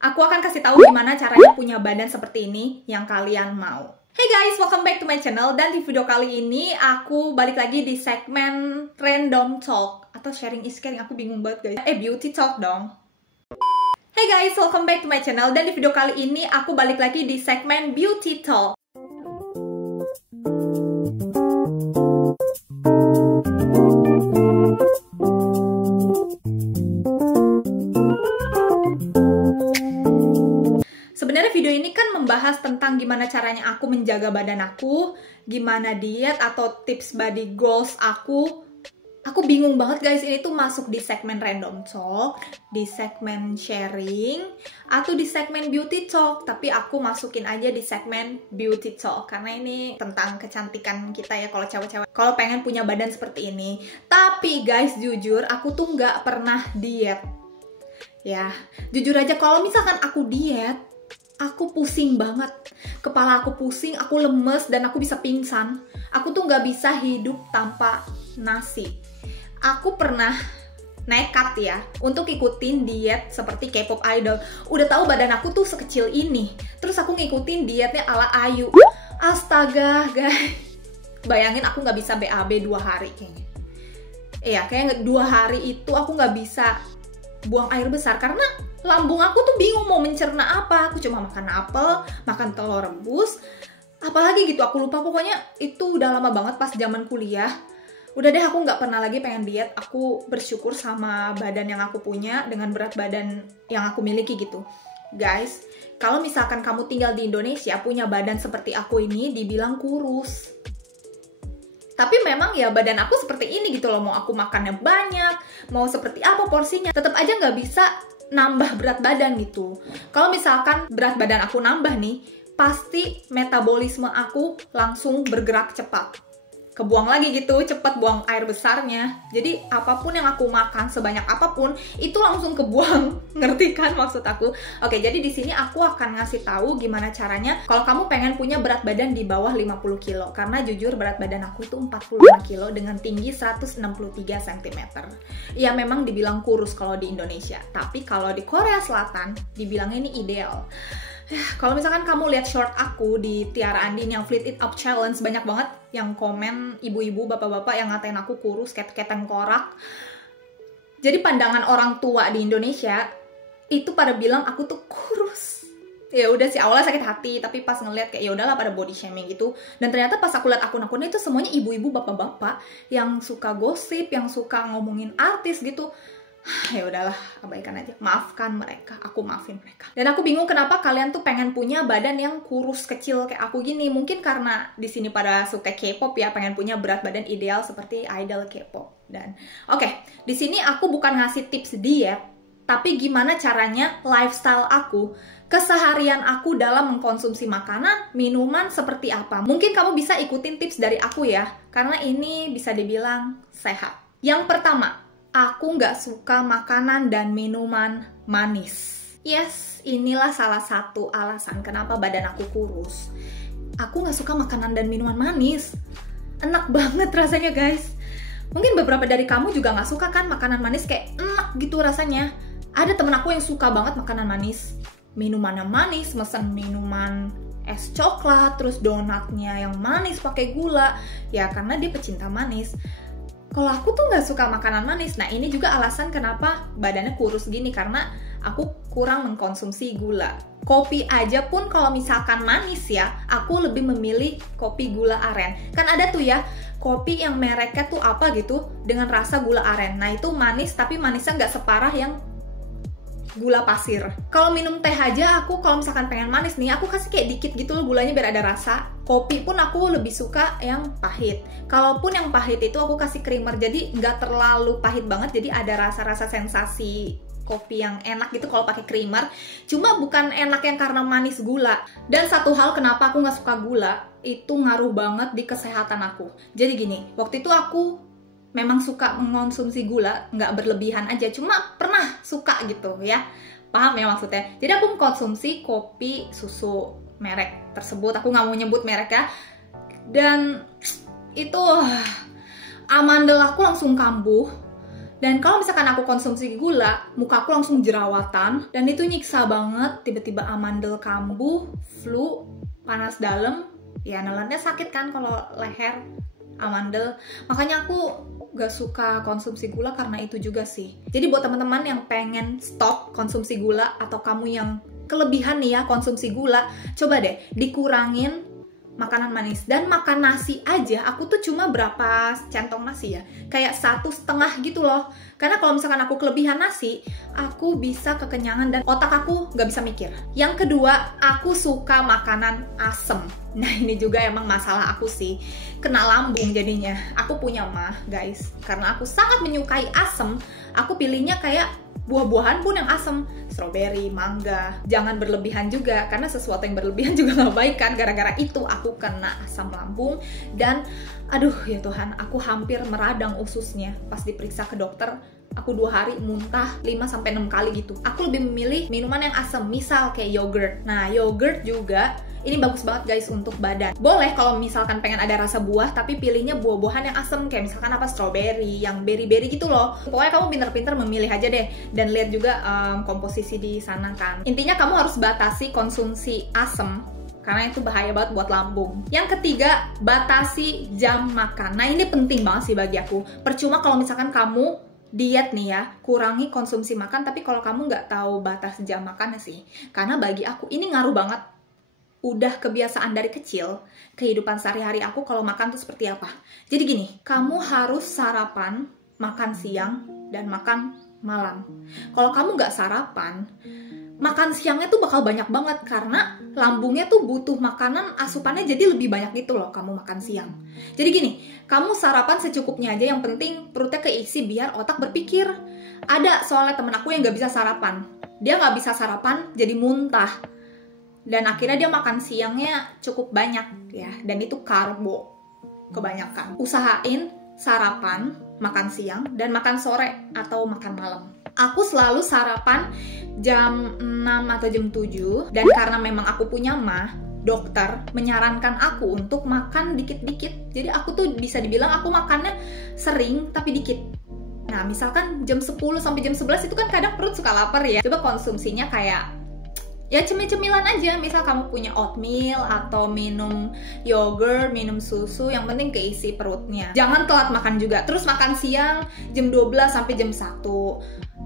Aku akan kasih tahu gimana caranya punya badan seperti ini yang kalian mau. Hey guys, welcome back to my channel. Dan di video kali ini aku balik lagi di segmen Random Talk atau Sharing is Caring. Aku bingung banget guys. Beauty Talk dong. Hey guys, welcome back to my channel. Dan di video kali ini aku balik lagi di segmen Beauty Talk. Sebenarnya video ini kan membahas tentang gimana caranya aku menjaga badan aku, gimana diet atau tips body goals aku. Aku bingung banget guys, ini tuh masuk di segmen Random Talk, di segmen Sharing, atau di segmen Beauty Talk. Tapi aku masukin aja di segmen Beauty Talk, karena ini tentang kecantikan kita ya kalau cewek-cewek. Kalau pengen punya badan seperti ini. Tapi guys, jujur aku tuh nggak pernah diet. Ya, jujur aja kalau misalkan aku diet, aku pusing banget, kepala aku pusing, aku lemes, dan aku bisa pingsan. Aku tuh nggak bisa hidup tanpa nasi. Aku pernah nekat ya untuk ikutin diet seperti K-pop idol. Udah tahu badan aku tuh sekecil ini, terus aku ngikutin dietnya ala Ayu. Astaga guys, bayangin aku nggak bisa BAB 2 hari kayaknya. Iya, kayak 2 hari itu aku nggak bisa buang air besar karena lambung aku tuh bingung mau mencerna apa. Aku cuma makan apel, makan telur rebus, apalagi gitu aku lupa. Pokoknya itu udah lama banget pas zaman kuliah. Udah deh, aku nggak pernah lagi pengen diet. Aku bersyukur sama badan yang aku punya dengan berat badan yang aku miliki gitu. Guys, kalau misalkan kamu tinggal di Indonesia punya badan seperti aku ini dibilang kurus. Tapi memang ya badan aku seperti ini gitu loh. Mau aku makannya banyak, mau seperti apa porsinya, tetap aja nggak bisa nambah berat badan gitu. Kalau misalkan berat badan aku nambah nih, pasti metabolisme aku langsung bergerak cepat. Kebuang lagi gitu, cepat buang air besarnya. Jadi apapun yang aku makan, sebanyak apapun, itu langsung kebuang. Ngerti kan maksud aku? Oke, jadi di sini aku akan ngasih tahu gimana caranya kalau kamu pengen punya berat badan di bawah 50 kilo. Karena jujur berat badan aku tuh 45 kilo dengan tinggi 163 cm. Ya memang dibilang kurus kalau di Indonesia. Tapi kalau di Korea Selatan, dibilangnya ini ideal. Kalau misalkan kamu lihat short aku di Tiara Andin yang Flit It Up Challenge, banyak banget yang komen ibu-ibu, bapak-bapak yang ngatain aku kurus kayak tengkorak. Jadi pandangan orang tua di Indonesia itu pada bilang aku tuh kurus. Ya udah sih, awalnya sakit hati, tapi pas ngeliat kayak ya udahlah pada body shaming gitu. Dan ternyata pas aku lihat akun-akunnya itu semuanya ibu-ibu, bapak-bapak yang suka gosip, yang suka ngomongin artis gitu. Ya udahlah, abaikan aja. Maafkan mereka, aku maafin mereka. Dan aku bingung kenapa kalian tuh pengen punya badan yang kurus kecil kayak aku gini. Mungkin karena di sini pada suka K-pop ya, pengen punya berat badan ideal seperti idol K-pop. Dan oke, di sini aku bukan ngasih tips diet, tapi gimana caranya lifestyle aku, keseharian aku dalam mengkonsumsi makanan, minuman seperti apa. Mungkin kamu bisa ikutin tips dari aku ya, karena ini bisa dibilang sehat. Yang pertama, aku nggak suka makanan dan minuman manis. Yes, inilah salah satu alasan kenapa badan aku kurus. Aku nggak suka makanan dan minuman manis. Enak banget rasanya guys. Mungkin beberapa dari kamu juga nggak suka kan makanan manis, kayak enak gitu rasanya. Ada temen aku yang suka banget makanan manis. Minumannya manis, mesen minuman es coklat, terus donatnya yang manis pakai gula. Ya karena dia pecinta manis. Kalau aku tuh nggak suka makanan manis. Nah ini juga alasan kenapa badannya kurus gini, karena aku kurang mengkonsumsi gula. Kopi aja pun kalau misalkan manis ya, aku lebih memilih kopi gula aren. Kan ada tuh ya, kopi yang mereknya tuh apa gitu, dengan rasa gula aren. Nah itu manis, tapi manisnya nggak separah yang gula pasir. Kalau minum teh aja aku kalau misalkan pengen manis nih, aku kasih kayak dikit gitu loh gulanya biar ada rasa. Kopi pun aku lebih suka yang pahit. Kalaupun yang pahit itu aku kasih creamer, jadi nggak terlalu pahit banget, jadi ada rasa-rasa sensasi kopi yang enak gitu kalau pakai creamer. Cuma bukan enak yang karena manis gula. Dan satu hal kenapa aku nggak suka gula, itu ngaruh banget di kesehatan aku. Jadi gini, waktu itu aku memang suka mengonsumsi gula, nggak berlebihan aja, cuma pernah suka gitu ya, paham ya maksudnya. Jadi aku mengkonsumsi kopi susu merek tersebut, aku nggak mau nyebut mereknya, dan itu amandel aku langsung kambuh. Dan kalau misalkan aku konsumsi gula, muka aku langsung jerawatan, dan itu nyiksa banget. Tiba-tiba amandel kambuh, flu, panas dalam, ya nelannya sakit kan kalau leher, amandel. Makanya aku gak suka konsumsi gula karena itu juga sih. Jadi buat teman-teman yang pengen stop konsumsi gula, atau kamu yang kelebihan nih ya konsumsi gula, coba deh dikurangin makanan manis. Dan makan nasi aja, aku tuh cuma berapa centong nasi ya, kayak 1,5 gitu loh. Karena kalau misalkan aku kelebihan nasi, aku bisa kekenyangan dan otak aku gak bisa mikir. Yang kedua, aku suka makanan asem. Nah ini juga emang masalah aku sih, kena lambung jadinya. Aku punya mah guys, karena aku sangat menyukai asem, aku pilihnya kayak buah-buahan pun yang asem, strawberry, mangga. Jangan berlebihan juga, karena sesuatu yang berlebihan juga gak baik kan. Gara-gara itu aku kena asam lambung, dan aduh ya Tuhan, aku hampir meradang ususnya. Pas diperiksa ke dokter, aku 2 hari muntah 5-6 kali gitu. Aku lebih memilih minuman yang asam, misal kayak yogurt. Nah yogurt juga ini bagus banget guys untuk badan. Boleh kalau misalkan pengen ada rasa buah, tapi pilihnya buah-buahan yang asem, kayak misalkan apa, strawberry, yang berry-berry gitu loh. Pokoknya kamu pinter-pinter memilih aja deh, dan lihat juga komposisi di sana kan. Intinya kamu harus batasi konsumsi asem, karena itu bahaya banget buat lambung. Yang ketiga, batasi jam makan. Nah ini penting banget sih bagi aku. Percuma kalau misalkan kamu diet nih ya, kurangi konsumsi makan, tapi kalau kamu nggak tahu batas jam makannya sih. Karena bagi aku ini ngaruh banget. Udah kebiasaan dari kecil, kehidupan sehari-hari aku kalau makan tuh seperti apa. Jadi gini, kamu harus sarapan, makan siang, dan makan malam. Kalau kamu nggak sarapan, makan siangnya tuh bakal banyak banget, karena lambungnya tuh butuh makanan, asupannya jadi lebih banyak gitu loh kamu makan siang. Jadi gini, kamu sarapan secukupnya aja, yang penting perutnya keisi biar otak berpikir. Ada soalnya temen aku yang nggak bisa sarapan. Dia nggak bisa sarapan, jadi muntah. Dan akhirnya dia makan siangnya cukup banyak ya, dan itu karbo kebanyakan. Usahain sarapan, makan siang, dan makan sore atau makan malam. Aku selalu sarapan jam 6 atau jam 7, dan karena memang aku punya mah, dokter menyarankan aku untuk makan dikit-dikit. Jadi aku tuh bisa dibilang aku makannya sering tapi dikit. Nah misalkan jam 10 sampai jam 11 itu kan kadang perut suka lapar ya. Coba konsumsinya kayak ya cemil-cemilan aja, misal kamu punya oatmeal atau minum yogurt, minum susu, yang penting keisi perutnya. Jangan telat makan juga. Terus makan siang jam 12 sampai jam 1.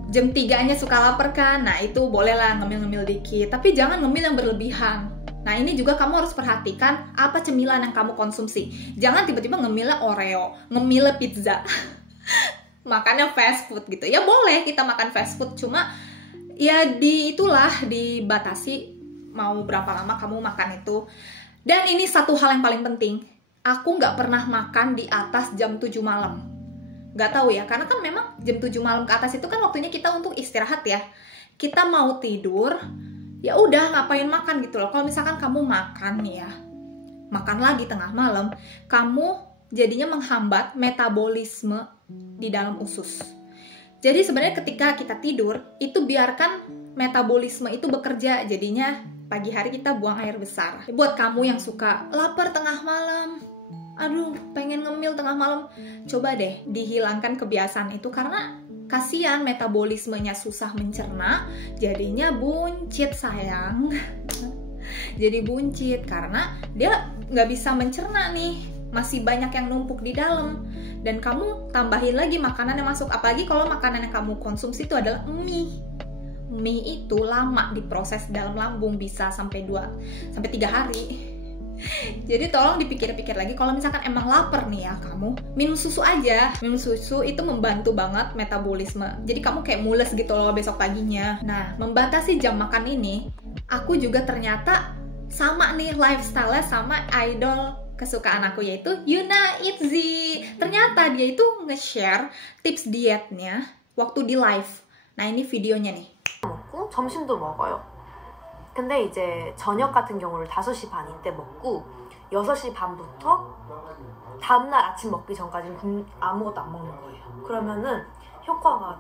Jam 3-nya suka lapar kan? Nah itu bolehlah ngemil-ngemil dikit, tapi jangan ngemil yang berlebihan. Nah ini juga kamu harus perhatikan apa cemilan yang kamu konsumsi. Jangan tiba-tiba ngemilnya Oreo, ngemilnya pizza. Makannya fast food gitu. Ya boleh kita makan fast food, cuma ya dibatasi mau berapa lama kamu makan itu. Dan ini satu hal yang paling penting, aku nggak pernah makan di atas jam 7 malam. Nggak tahu ya, karena kan memang jam 7 malam ke atas itu kan waktunya kita untuk istirahat ya. Kita mau tidur, ya udah ngapain makan gitu loh. Kalau misalkan kamu makan nih ya, makan lagi tengah malam, kamu jadinya menghambat metabolisme di dalam usus. Jadi sebenarnya ketika kita tidur, itu biarkan metabolisme itu bekerja, jadinya pagi hari kita buang air besar. Buat kamu yang suka lapar tengah malam, aduh pengen ngemil tengah malam, coba deh dihilangkan kebiasaan itu, karena kasihan metabolismenya susah mencerna, jadinya buncit sayang. Jadi buncit karena dia nggak bisa mencerna nih, masih banyak yang numpuk di dalam. Dan kamu tambahin lagi makanan yang masuk, apalagi kalau makanan yang kamu konsumsi itu adalah mie. Mie itu lama diproses dalam lambung, bisa sampai 2-3 hari. Jadi tolong dipikir-pikir lagi, kalau misalkan emang lapar nih ya kamu, minum susu aja. Minum susu itu membantu banget metabolisme. Jadi kamu kayak mules gitu loh besok paginya. Nah, membatasi jam makan ini, aku juga ternyata sama nih lifestyle-nya sama idol kesukaan aku, yaitu Yuna Itzy. Ternyata dia itu nge-share tips dietnya waktu di live. Nah ini videonya nih. 먹고 점심도 먹어요. 근데 이제 저녁 같은 경우를 5시 반 이때 먹고 6시 반부터 다음날 아침 먹기 전까지는 아무것도 안 먹는 거예요. 그러면은 효과가.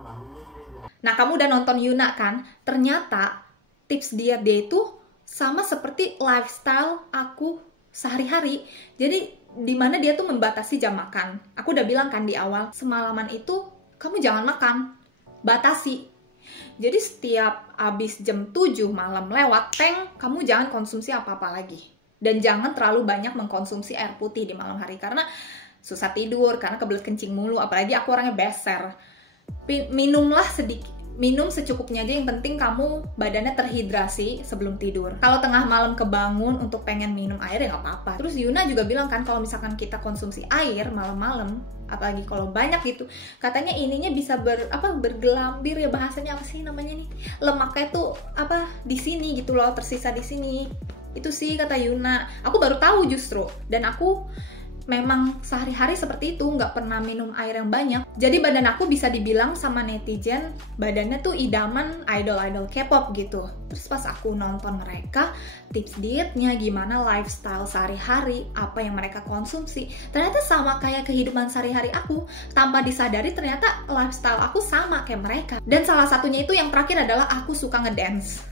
Nah kamu udah nonton Yuna kan? Ternyata tips diet dia itu sama seperti lifestyle aku sehari-hari. Jadi dimana dia tuh membatasi jam makan. Aku udah bilang kan di awal, semalaman itu kamu jangan makan. Batasi. Jadi setiap abis jam 7 malam lewat, kamu jangan konsumsi apa-apa lagi. Dan jangan terlalu banyak mengkonsumsi air putih di malam hari, karena susah tidur, karena kebelet kencing mulu, apalagi aku orangnya beser. Minumlah sedikit, minum secukupnya aja, yang penting kamu badannya terhidrasi sebelum tidur. Kalau tengah malam kebangun untuk pengen minum air ya nggak apa-apa. Terus Yuna juga bilang kan, kalau misalkan kita konsumsi air malam-malam, apalagi kalau banyak gitu, katanya ininya bisa bergelambir ya, bahasanya apa sih namanya nih, lemaknya tuh di sini gitu loh, tersisa di sini. Itu sih kata Yuna. Aku baru tahu justru, dan aku memang sehari-hari seperti itu, nggak pernah minum air yang banyak. Jadi badan aku bisa dibilang sama netizen, badannya tuh idaman idol-idol K-pop gitu. Terus pas aku nonton mereka, tips dietnya gimana, lifestyle sehari-hari, apa yang mereka konsumsi, ternyata sama kayak kehidupan sehari-hari aku. Tanpa disadari ternyata lifestyle aku sama kayak mereka. Dan salah satunya itu yang terakhir adalah aku suka ngedance.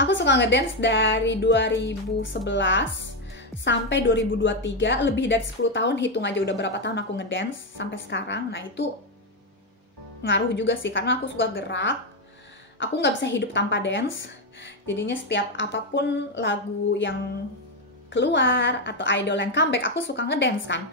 Aku suka ngedance dari 2011 sampai 2023, lebih dari 10 tahun, hitung aja udah berapa tahun aku ngedance sampai sekarang. Nah itu ngaruh juga sih, karena aku suka gerak, aku nggak bisa hidup tanpa dance. Jadinya setiap apapun lagu yang keluar atau idol yang comeback, aku suka ngedance kan.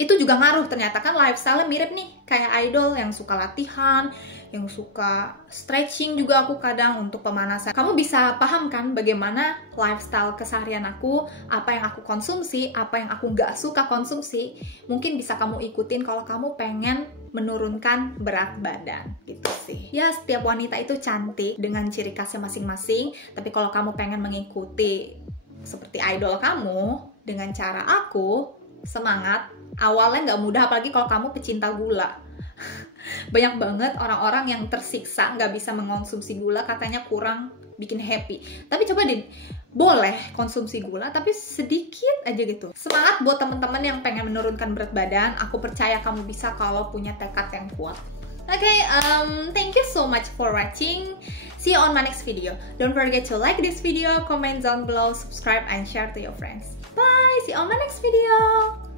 Itu juga ngaruh, ternyata kan lifestyle-nya mirip nih kayak idol, yang suka latihan, yang suka stretching juga aku kadang untuk pemanasan. Kamu bisa paham kan bagaimana lifestyle keseharian aku, apa yang aku konsumsi, apa yang aku nggak suka konsumsi. Mungkin bisa kamu ikutin kalau kamu pengen menurunkan berat badan gitu sih. Ya, setiap wanita itu cantik dengan ciri khasnya masing-masing, tapi kalau kamu pengen mengikuti seperti idol kamu dengan cara aku, semangat. Awalnya nggak mudah, apalagi kalau kamu pecinta gula. Banyak banget orang-orang yang tersiksa nggak bisa mengonsumsi gula, katanya kurang bikin happy. Tapi coba deh, boleh konsumsi gula tapi sedikit aja gitu. Semangat buat teman-teman yang pengen menurunkan berat badan. Aku percaya kamu bisa kalau punya tekad yang kuat. Okay, thank you so much for watching. See you on my next video. Don't forget to like this video, comment down below, subscribe and share to your friends. Bye, see you on my next video.